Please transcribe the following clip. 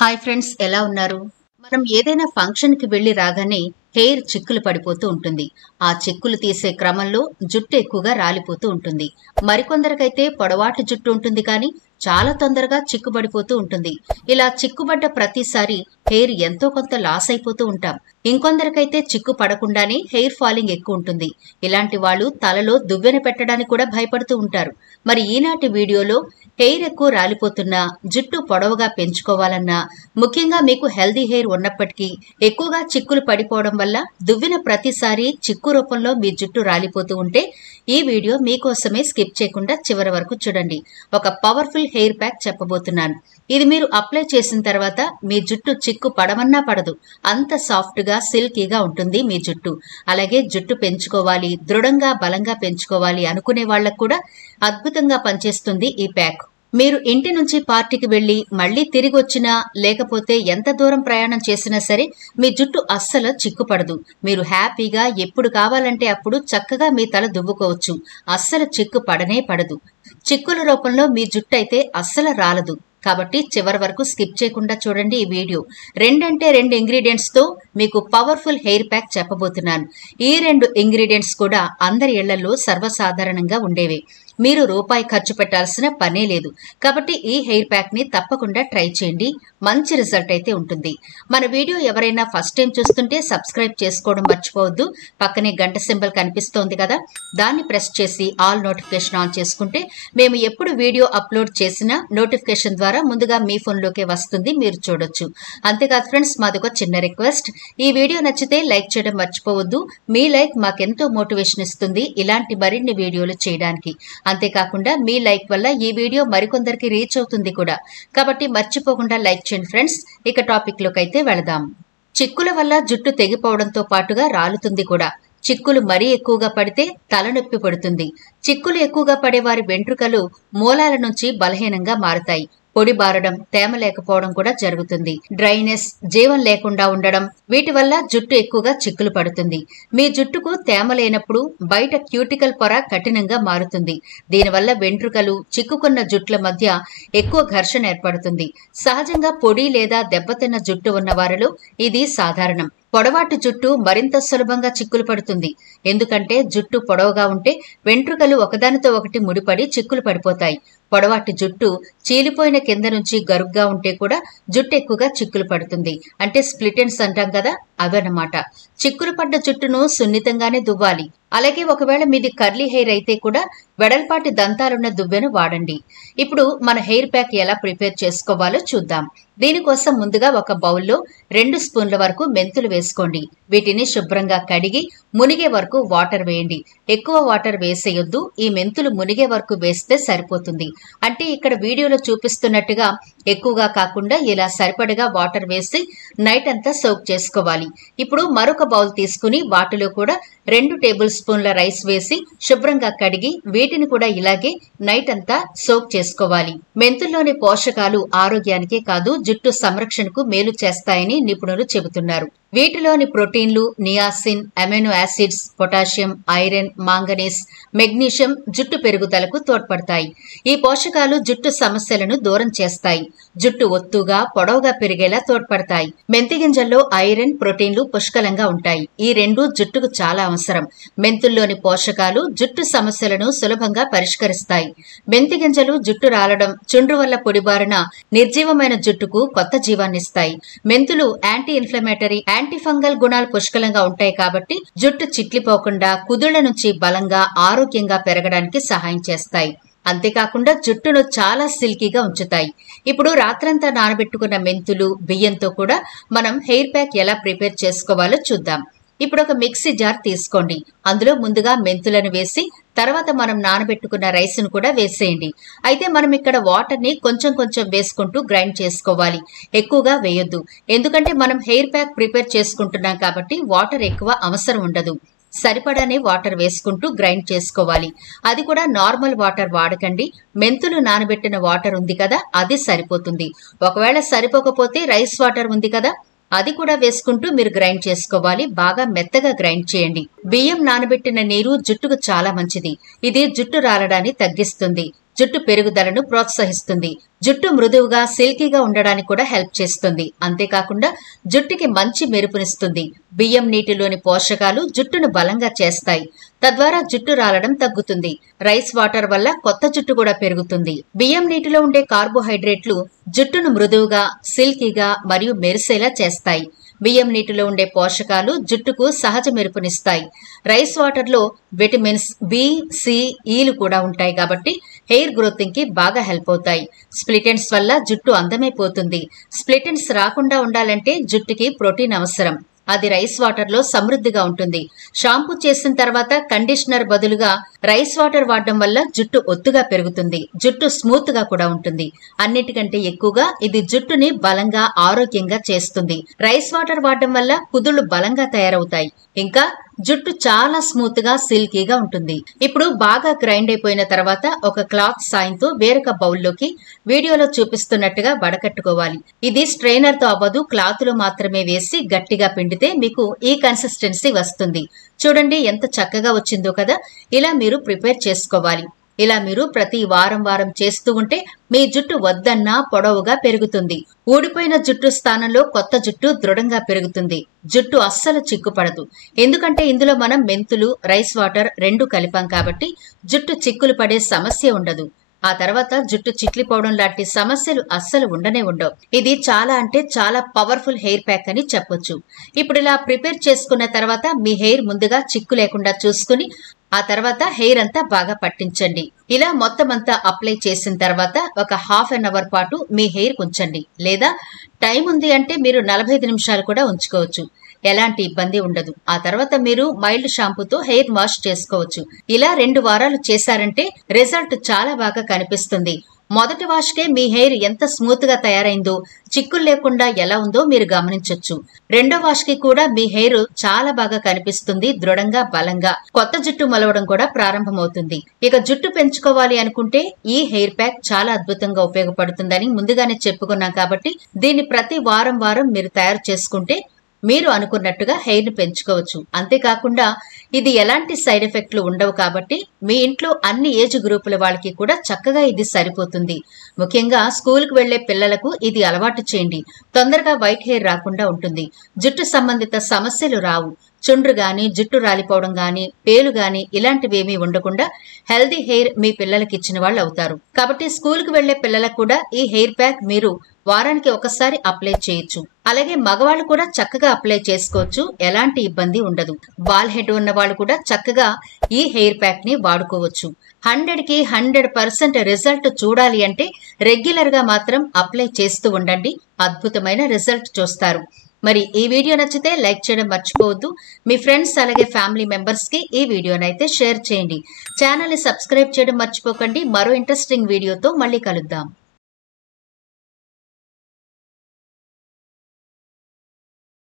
Hi friends, ఎలా ఉన్నారు? మనం ఏదైనా ఫంక్షన్ కి వెళ్లి రాగానే హెయిర్ చిక్కులు పడిపోతూ ఉంటుంది. ఆ చిక్కులు తీసే క్రమంలో జుట్టు ఎక్కువగా రాలిపోతూ ఉంటుంది. మరికొందరికైతే పొడవాటి జుట్టు ఉంటుంది, కానీ చాలా తొందరగా చిక్కుబడిపోతూ ఉంటుంది. ఇలా చిక్కుబడ్డ ప్రతిసారి హెయిర్ ఎంతో కొంత లాస్ అయిపోతూ ఉంటాం. ఇంకొందరికైతే చిక్కు పడకుండానే హెయిర్ ఫాలింగ్ ఎక్కువ ఉంటుంది. ఇలాంటి వాళ్ళు తలలో దువ్వెన పెట్టడానికి కూడా భయపడుతూ ఉంటారు. మరి ఈనాటి వీడియోలో హెయిర్ ఎక్కువ రాలిపోతున్నా, జుట్టు పొడవుగా పెంచుకోవాలన్నా, ముఖ్యంగా మీకు హెల్దీ హెయిర్ ఉన్నప్పటికీ ఎక్కువగా చిక్కులు పడిపోవడం వల్ల దువ్విన ప్రతిసారి చిక్కు రూపంలో మీ జుట్టు రాలిపోతూ ఉంటే ఈ వీడియో మీకోసమే. స్కిప్ చేయకుండా చివరి వరకు చూడండి. ఒక పవర్ఫుల్ హెయిర్ ప్యాక్ చెప్పబోతున్నాను. ఇది మీరు అప్లై చేసిన తర్వాత మీ జుట్టు చిక్కు పడమన్నా పడదు. అంత సాఫ్ట్ గా సిల్కీగా ఉంటుంది మీ జుట్టు. అలాగే జుట్టు పెంచుకోవాలి, దృఢంగా బలంగా పెంచుకోవాలి అనుకునే వాళ్ళకు కూడా అద్భుతంగా పనిచేస్తుంది ఈ ప్యాక్. మీరు ఇంటి నుంచి పార్టీకి వెళ్లి మళ్లీ తిరిగి వచ్చినా, లేకపోతే ఎంత దూరం ప్రయాణం చేసినా సరే మీ జుట్టు అస్సలు చిక్కుపడదు. మీరు హ్యాపీగా ఎప్పుడు కావాలంటే అప్పుడు చక్కగా మీ తల దువ్వుకోవచ్చు. అస్సలు చిక్కు పడనే పడదు. చిక్కుల రూపంలో మీ జుట్టు అయితే అస్సలు రాలదు. కాబట్టి చివరి వరకు స్కిప్ చేయకుండా చూడండి ఈ వీడియో. రెండు ఇంగ్రీడియంట్స్ తో మీకు పవర్ఫుల్ హెయిర్ ప్యాక్ చెప్పబోతున్నాను. ఈ 2 ఇంగ్రీడియంట్స్ కూడా అందరి ఇళ్లలో సర్వసాధారణంగా ఉండేవే. మీరు రూపాయి ఖర్చు పెట్టాల్సిన పనే లేదు. కాబట్టి ఈ హెయిర్ ప్యాక్ ని తప్పకుండా ట్రై చేయండి. మంచి రిజల్ట్ అయితే ఉంటుంది. మన వీడియో ఎవరైనా ఫస్ట్ టైం చూస్తుంటే సబ్స్క్రైబ్ చేసుకోవడం మర్చిపోవద్దు. పక్కనే గంట సింబల్ కనిపిస్తోంది కదా, దాన్ని ప్రెస్ చేసి ఆల్ నోటిఫికేషన్ ఆన్ చేసుకుంటే మేము ఎప్పుడు వీడియో అప్లోడ్ చేసినా నోటిఫికేషన్ ద్వారా ముందుగా మీ ఫోన్లోకే వస్తుంది, మీరు చూడొచ్చు. అంతేకాదు ఫ్రెండ్స్, మాదొక చిన్న రిక్వెస్ట్. ఈ వీడియో నచ్చితే లైక్ చేయడం మర్చిపోవద్దు. మీ లైక్ మాకెంతో మోటివేషన్ ఇస్తుంది ఇలాంటి మరిన్ని వీడియోలు చేయడానికి. అంతేకాకుండా మీ లైక్ వల్ల ఈ వీడియో మరికొందరికి రీచ్ అవుతుంది కూడా. కాబట్టి మర్చిపోకుండా లైక్ చేయండి ఫ్రెండ్స్. ఇక టాపిక్ లోకి అయితే వెళదాం. చిక్కుల వల్ల జుట్టు తెగిపోవడంతో పాటుగా రాలుతుంది కూడా. చిక్కులు మరీ ఎక్కువగా పడితే తలనొప్పి పడుతుంది. చిక్కులు ఎక్కువగా పడే వారి వెంట్రుకలు మూలాల నుంచి బలహీనంగా మారుతాయి. పొడి బారడం, తేమ లేకపోవడం కూడా జరుగుతుంది. డ్రైనెస్, జీవం లేకుండా ఉండడం, వీటి వల్ల జుట్టు ఎక్కువగా చిక్కులు పడుతుంది. మీ జుట్టుకు తేమ లేనప్పుడు బయట క్యూటికల్ పొర కఠినంగా మారుతుంది. దీనివల్ల వెంట్రుకలు, చిక్కుకున్న జుట్ల మధ్య ఎక్కువ ఘర్షణ ఏర్పడుతుంది. సహజంగా పొడి లేదా దెబ్బతిన్న జుట్టు ఉన్న వారిలో ఇది సాధారణం. పొడవాటి జుట్టు మరింత సులభంగా చిక్కులు పడుతుంది. ఎందుకంటే జుట్టు పొడవుగా ఉంటే వెంట్రుకలు ఒకదానితో ఒకటి ముడిపడి చిక్కులు పడిపోతాయి. పొడవాటి జుట్టు చీలిపోయిన కింద నుంచి గరుగ్గా ఉంటే కూడా జుట్టు ఎక్కువగా చిక్కులు పడుతుంది. అంటే స్ప్లిట్ ఎండ్స్ అంటాం కదా, అవన్నమాట. చిక్కులు పడ్డ జుట్టును సున్నితంగానే దువ్వాలి. అలాగే ఒకవేళ మీది కర్లీ హెయిర్ అయితే కూడా వెడల్పాటి దంతాలున్న దువ్వెను వాడండి. ఇప్పుడు మన హెయిర్ ప్యాక్ ఎలా ప్రిపేర్ చేసుకోవాలో చూద్దాం. దీనికోసం ముందుగా ఒక బౌల్లో 2 స్పూన్ల వరకు మెంతులు వేసుకోండి. వీటిని శుభ్రంగా కడిగి మునిగే వరకు వాటర్ వేయండి. ఎక్కువ వాటర్ వేసేయొద్దు. ఈ మెంతులు మునిగే వరకు వేస్తే సరిపోతుంది. అంటే ఇక్కడ వీడియోలో చూపిస్తున్నట్టుగా ఎక్కువగా కాకుండా ఇలా సరిపడగా వాటర్ వేసి నైట్ అంతా సోక్ చేసుకోవాలి. ఇప్పుడు మరొక బౌల్ తీసుకుని వాటిలో కూడా 2 టేబుల్ స్పూన్ల రైస్ వేసి శుభ్రంగా కడిగి వీటిని కూడా ఇలాగే నైట్ అంతా సోక్ చేసుకోవాలి. మెంతుల్లోని పోషకాలు ఆరోగ్యానికే కాదు, జుట్టు సంరక్షణకు మేలు చేస్తాయని నిపుణులు చెబుతున్నారు. వీటిలోని ప్రోటీన్లు, niacin, amino acids, potassium, iron, manganese, magnesium జుట్టు పెరుగుదలకు తోడ్పడతాయి. ఈ పోషకాలు జుట్టు సమస్యలను దూరం చేస్తాయి. జుట్టు ఒత్తుగా, పొడవుగా పెరిగేలా తోడ్పడతాయి. మెంతి గింజల్లో ఐరన్, ప్రోటీన్లు పుష్కలంగా ఉంటాయి. ఈ 2 జుట్టుకు చాలా అవసరం. మెంతుల్లోని పోషకాలు జుట్టు సమస్యలను సులభంగా పరిష్కరిస్తాయి. మెంతి గింజలు జుట్టు రాలడం, చుండ్రు వల్ల పొడిబారిన నిర్జీవమైన జుట్టుకు కొత్త జీవాన్నిస్తాయి. మెంతులు యాంటీ ఇన్ఫ్లమేటరీ, యాంటీ ఫంగల్ గుణాలు పుష్కలంగా ఉంటాయి కాబట్టి జుట్టు చిట్లిపోకుండా, కుదుళ్ల నుంచి బలంగా, ఆరోగ్యంగా పెరగడానికి సహాయం చేస్తాయి. అంతేకాకుండా జుట్టును చాలా సిల్కీగా ఉంచుతాయి. ఇప్పుడు రాత్రంతా నానబెట్టుకున్న మెంతులు, బియ్యంతో కూడా మనం హెయిర్ ప్యాక్ ఎలా ప్రిపేర్ చేసుకోవాలో చూద్దాం. ఇప్పుడు ఒక మిక్సీ జార్ తీసుకోండి. అందులో ముందుగా మెంతులను వేసి తర్వాత మనం నానబెట్టుకున్న రైస్ ను కూడా వేసేయండి. అయితే మనం ఇక్కడ వాటర్ ని కొంచెం కొంచెం వేసుకుంటూ గ్రైండ్ చేసుకోవాలి. ఎక్కువగా వేయొద్దు. ఎందుకంటే మనం హెయిర్ ప్యాక్ ప్రిపేర్ చేసుకుంటున్నాం కాబట్టి వాటర్ ఎక్కువ అవసరం ఉండదు. సరిపడానే వాటర్ వేసుకుంటూ గ్రైండ్ చేసుకోవాలి. అది కూడా నార్మల్ వాటర్ వాడకండి. మెంతులు నానబెట్టిన వాటర్ ఉంది కదా, అది సరిపోతుంది. ఒకవేళ సరిపోకపోతే రైస్ వాటర్ ఉంది కదా, అది కూడా వేసుకుంటూ మీరు గ్రైండ్ చేసుకోవాలి. బాగా మెత్తగా గ్రైండ్ చేయండి. బియ్యం నానబెట్టిన నీరు జుట్టుకు చాలా మంచిది. ఇది జుట్టు రాలడాన్ని తగ్గిస్తుంది. జుట్టు పెరుగుదలను ప్రోత్సహిస్తుంది. జుట్టు మృదువుగా సిల్కీగా ఉండడానికి కూడా హెల్ప్ చేస్తుంది. అంతేకాకుండా జుట్టుకి మంచి మెరుపునిస్తుంది. బియ్యం నీటిలోని పోషకాలు జుట్టును బలంగా చేస్తాయి. తద్వారా జుట్టు రాలడం తగ్గుతుంది. రైస్ వాటర్ వల్ల కొత్త జుట్టు కూడా పెరుగుతుంది. బియ్యం నీటిలో ఉండే కార్బోహైడ్రేట్లు జుట్టును మృదువుగా, సిల్కీగా మరియు మెరిసేలా చేస్తాయి. బియ్యం నీటిలో ఉండే పోషకాలు జుట్టుకు సహజ మెరుపునిస్తాయి. రైస్ వాటర్ లో విటమిన్స్ బి, సి, ఈలు కూడా ఉంటాయి కాబట్టి హెయిర్ గ్రోతింగ్ కి బాగా హెల్ప్ అవుతాయి. స్ప్లిట్ ఎండ్స్ వల్ల జుట్టు అందమైపోతుంది. స్ప్లిట్ ఎండ్స్ రాకుండా ఉండాలంటే జుట్టుకి ప్రోటీన్ అవసరం. అది రైస్ వాటర్ లో సమృద్ధిగా ఉంటుంది. షాంపూ చేసిన తర్వాత కండిషనర్ బదులుగా రైస్ వాటర్ వాడడం వల్ల జుట్టు ఒత్తుగా పెరుగుతుంది. జుట్టు స్మూత్ గా కూడా ఉంటుంది. అన్నిటికంటే ఎక్కువగా ఇది జుట్టుని బలంగా, ఆరోగ్యంగా చేస్తుంది. రైస్ వాటర్ వాడడం వల్ల కుదుళ్లు బలంగా తయారవుతాయి. ఇంకా జుట్టు చాలా స్మూత్ గా, సిల్కీగా ఉంటుంది. ఇప్పుడు బాగా గ్రైండ్ అయిపోయిన తర్వాత ఒక క్లాత్ సాయంతో వేరొక బౌల్లోకి వీడియోలో చూపిస్తున్నట్టుగా వడకట్టుకోవాలి. ఇది స్ట్రైనర్ తో అవ్వదు, క్లాత్ లో మాత్రమే వేసి గట్టిగా పిండితే మీకు ఈ కన్సిస్టెన్సీ వస్తుంది. చూడండి ఎంత చక్కగా వచ్చిందో కదా. ఇలా మీరు ప్రిపేర్ చేసుకోవాలి. ఇలా మీరు ప్రతి వారం చేస్తూ ఉంటే మీ జుట్టు వద్దన్నా పొడవుగా పెరుగుతుంది. ఊడిపోయిన జుట్టు స్థానంలో కొత్త జుట్టు దృఢంగా పెరుగుతుంది. జుట్టు అస్సలు చిక్కుపడదు. ఎందుకంటే ఇందులో మనం మెంతులు, రైస్ వాటర్ రెండు కలిపాం కాబట్టి జుట్టు చిక్కులు పడే సమస్య ఉండదు. ఆ తర్వాత జుట్టు చిట్లిపోవడం లాంటి సమస్యలు అస్సలు ఉండనే ఉండవు. ఇది చాలా అంటే చాలా పవర్ఫుల్ హెయిర్ ప్యాక్ అని చెప్పొచ్చు. ఇప్పుడు ఇలా ప్రిపేర్ చేసుకున్న తర్వాత మీ హెయిర్ ముందుగా చిక్కు లేకుండా చూసుకుని ఆ తర్వాత హెయిర్ అంతా బాగా పట్టించండి. ఇలా మొత్తం అంతా అప్లై చేసిన తర్వాత ఒక హాఫ్ అన్ అవర్ పాటు మీ హెయిర్ ఉంచండి. లేదా టైం ఉంది అంటే మీరు 45 నిమిషాలు కూడా ఉంచుకోవచ్చు. ఎలాంటి ఇబ్బంది ఉండదు. ఆ తర్వాత మీరు మైల్డ్ షాంపూతో హెయిర్ వాష్ చేసుకోవచ్చు. ఇలా 2 వారాలు చేశారంటే రిజల్ట్ చాలా బాగా కనిపిస్తుంది. మొదటి వాష్కే మీ హెయిర్ ఎంత స్మూత్ గా తయారైందో, చిక్కులు లేకుండా ఎలా ఉందో మీరు గమనించొచ్చు. రెండో వాష్ కి కూడా మీ హెయిర్ చాలా బాగా కనిపిస్తుంది. దృఢంగా, బలంగా, కొత్త జుట్టు మొలవడం కూడా ప్రారంభమవుతుంది. ఇక జుట్టు పెంచుకోవాలి అనుకుంటే ఈ హెయిర్ ప్యాక్ చాలా అద్భుతంగా ఉపయోగపడుతుందని ముందుగానే చెప్పుకున్నాం కాబట్టి దీన్ని ప్రతి వారం మీరు తయారు చేసుకుంటే మీరు అనుకున్నట్టుగా హెయిర్ ని పెంచుకోవచ్చు. అంతేకాకుండా ఇది ఎలాంటి సైడ్ ఎఫెక్ట్లు ఉండవు కాబట్టి మీ ఇంట్లో అన్ని ఏజ్ గ్రూపుల వాళ్ళకి కూడా చక్కగా ఇది సరిపోతుంది. ముఖ్యంగా స్కూల్ కు వెళ్లే పిల్లలకు ఇది అలవాటు చేయండి. తొందరగా వైట్ హెయిర్ రాకుండా ఉంటుంది. జుట్టు సంబంధిత సమస్యలు రావు. చుండ్రు గాని, జుట్టు రాలిపోవడం గాని, పేలు గాని ఇలాంటివేమీ ఉండకుండా హెల్దీ హెయిర్ మీ పిల్లలకి ఇచ్చిన వాళ్ళు అవుతారు. కాబట్టి స్కూల్ కు వెళ్లే పిల్లలకు కూడా ఈ హెయిర్ ప్యాక్ మీరు వారానికి ఒకసారి అప్లై చేయొచ్చు. అలాగే మగవాళ్ళు కూడా చక్కగా అప్లై చేసుకోవచ్చు. ఎలాంటి ఇబ్బంది ఉండదు. బాల్ హెడ్ ఉన్న వాళ్ళు కూడా చక్కగా ఈ హెయిర్ ప్యాక్ ని వాడుకోవచ్చు. 100కి 100% రిజల్ట్ చూడాలి అంటే రెగ్యులర్ గా మాత్రం అప్లై చేస్తూ ఉండండి. అద్భుతమైన రిజల్ట్ చూస్తారు. మరి ఈ వీడియో నచ్చితే లైక్ చేయడం మర్చిపోవద్దు. మీ ఫ్రెండ్స్ అలాగే ఫ్యామిలీ మెంబర్స్ కి ఈ వీడియోనైతే షేర్ చేయండి. ఛానల్ ని సబ్స్క్రైబ్ చేయడం మర్చిపోకండి. మరో ఇంట్రెస్టింగ్ వీడియోతో మళ్ళీ కలుద్దాం.